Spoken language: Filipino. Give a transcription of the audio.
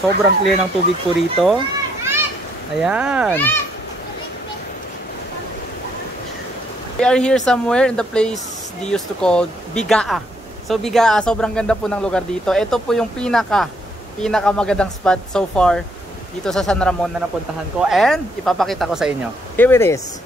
Sobrang clear ng tubig po rito. Ayan. We are here somewhere in the place they used to call Bigaa. So Bigaa, sobrang ganda po ng lugar dito. Ito po yung pinaka magandang spot so far dito sa San Ramon na napuntahan ko. And ipapakita ko sa inyo. Here it is.